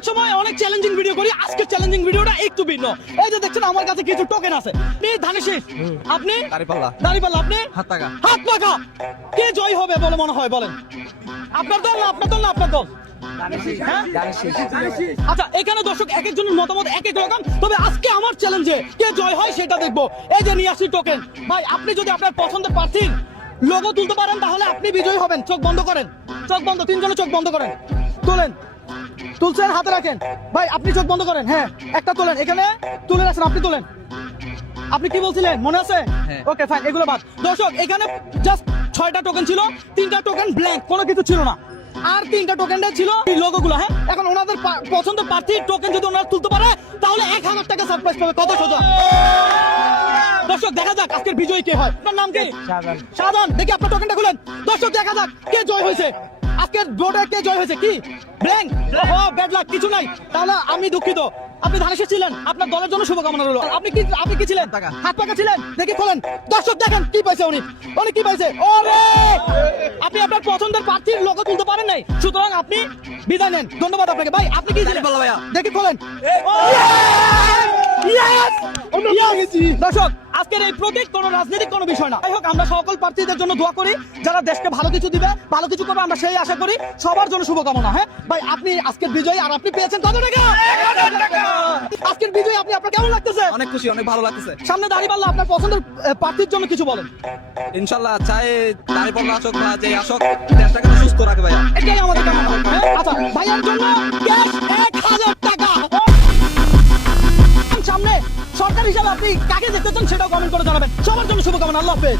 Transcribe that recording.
অনেক সময় অনেক চ্যালেঞ্জিং ভিডিও করি, আজকে চ্যালেঞ্জিং ভিডিওটা একটু ভিন্ন। এই যে দেখছেন আমার কাছে কিছু টোকেন আছে। আপনি ধানের শীষ, আপনি দাঁড়িপাল্লা, আপনি হাত পাকা। কে জয় হবে বলে মনে হয় বলেন? আপনার দল না আপনার দল না আপনার দল? আচ্ছা, এখানে দর্শক এক একজনের মতামত এক এক রকম, তবে আজকে আমার চ্যালেঞ্জে কে জয় হয় সেটা দেখবো। এই যে নিয়ে আসি টোকেন। ভাই আপনি যদি আপনার পছন্দের প্রার্থীর লোগো তুলতে পারেন তাহলে আপনি বিজয়ী হবেন। চোখ বন্ধ করেন, চোখ বন্ধ, তিনজনে চোখ বন্ধ করেন, তোলেন, তুলছেন, হাতে রাখেন। ভাই আপনি চোখ বন্ধ করেন, হ্যাঁ একটা তোলেন, এখানে তুলে রাখছেন, আপনি তোলেন। আপনি কি বলছিলেন মনে আছে? ওকে ফাইন, এগুলো বাদ। দর্শক এখানে জাস্ট 6টা টোকেন ছিল, 3টা টোকেন ব্ল্যাঙ্ক, কোনো কিছু ছিল না, আর 3টা টোকেনটা ছিল লোগোগুলো। হ্যাঁ, এখন ওনাদের পছন্দের প্রার্থীর টোকেন যদি ওনারা তুলতে পারে তাহলে 1000 টাকা সারপ্রাইজ পাবে। কত সোজা। দর্শক দেখা যাক আজকের বিজয়ী কে হয়। আপনার নাম কি? শাহজাহান। দেখি আপনার টোকেনটা খুলেন। দর্শক দেখা যাক কে জয় হয়েছে, আজকের ভোটে কে জয় হয়েছে। কি ব্ল্যাঙ্ক? ও ব্যাড লাক, কিছু নাই। তাহলে আমি দুঃখিত। আপনি ধানের শীষ ছিলেন, আপনার দলের জন্য শুভকামনা রইল। আপনি কি ছিলেন? হাত পাকা ছিলেন। দেখি খোলেন। দর্শক দেখেন কি পাইছে উনি কি পাইছে। ওরে, আপনি আপনার পছন্দের প্রার্থীর লোগো তুলতে পারেন নাই, সুতরাং আপনি বিদায় নেন। ধন্যবাদ আপনাকে। ভাই আপনি কি ছিলেন? দেখি খোলেন। দর্শক আজকের এই প্রতীক কোন রাজনৈতিক কোনো বিষয় না। যাই হোক, আমরা সকল প্রার্থীদের জন্য দোয়া করি, যারা দেশকে ভালো কিছু দিবে, ভালো কিছু করবে, আমরা সেই আশা করি। সবার জন্য শুভকামনা। হ্যাঁ ভাই, আপনি আজকের বিজয়ী, আর আপনি পেয়েছেন কত টাকা? আজকের বিজয়ী আপনি, আপনার কেমন লাগতেছে? অনেক খুশি, অনেক ভালো লাগতেছে। সামনে দাঁড়িপাল্লা, আপনার পছন্দের প্রার্থীর জন্য কিছু বলেন। ইনশাল্লাহ চাই দাঁড়িপাল্লা আসুক বা যে আসুক, দেশটাকে সুস্থ রাখে ভাইয়া, এটাই আমাদের কামনা। আচ্ছা, ভাইয়ার জন্য ক্যাশ 1000 টাকা। সামনে সরকার হিসাবে আপনি কাকে দেখতে চান সেটাও কমেন্ট করে জানাবেন। সবার জন্য শুভকামনা। আল্লাহ হাফেজ।